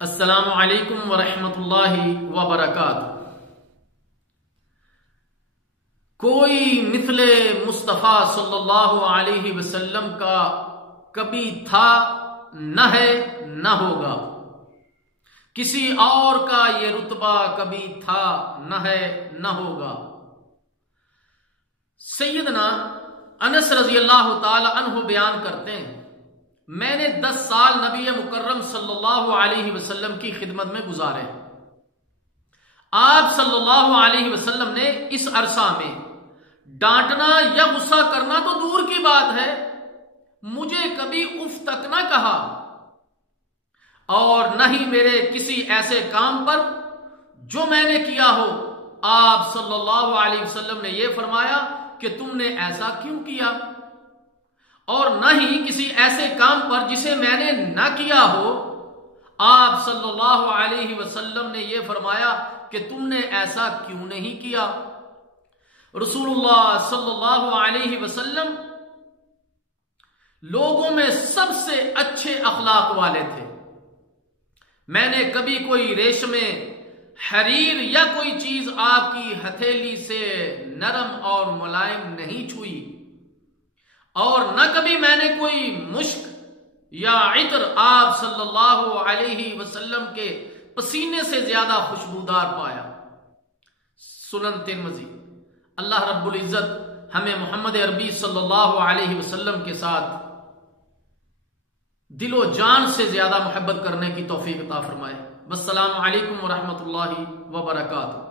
अस्सलामु अलैकुम वरहमतुल्लाहि वबरकातुहू। कोई मिथले मुस्तफ़ा सल्लल्लाहु अलैहि वसल्लम का कभी था, न है, न होगा। किसी और का ये रुतबा कभी था, न है, न होगा। सैयदना अनस रज़ी अल्लाह ताला अन्हु बयान करते हैं, मैंने 10 साल नबी मुकर्रम सल्लल्लाहु अलैहि वसल्लम की खिदमत में गुजारे। आप सल्लल्लाहु अलैहि वसल्लम ने इस अरसा में डांटना या गुस्सा करना तो दूर की बात है, मुझे कभी उफ तक ना कहा, और न ही मेरे किसी ऐसे काम पर जो मैंने किया हो आप सल्लल्लाहु अलैहि वसल्लम ने यह फरमाया कि तुमने ऐसा क्यों किया, और न ही किसी ऐसे काम पर जिसे मैंने ना किया हो आप सल्लल्लाहु अलैहि वसल्लम ने यह फरमाया कि तुमने ऐसा क्यों नहीं किया। रसूलुल्लाह सल्लल्लाहु अलैहि वसल्लम लोगों में सबसे अच्छे अखलाक वाले थे। मैंने कभी कोई रेशमे, हरीर या कोई चीज आपकी हथेली से नरम और मुलायम नहीं छुई, और न कभी मैंने कोई मुश्क या इत्र आप सल्लल्लाहु अलैहि वसल्लम के पसीने से ज्यादा खुशबूदार पाया। सुनन तिरमिज़ी। अल्लाह रब्बुल इज्जत हमें मोहम्मद अरबी सल्लल्लाहु अलैहि वसल्लम के साथ दिलो जान से ज्यादा मोहब्बत करने की तौफीक अता फरमाए। वस्सलामु अलैकुम वरहमतुल्लाहि वबरकातुहू।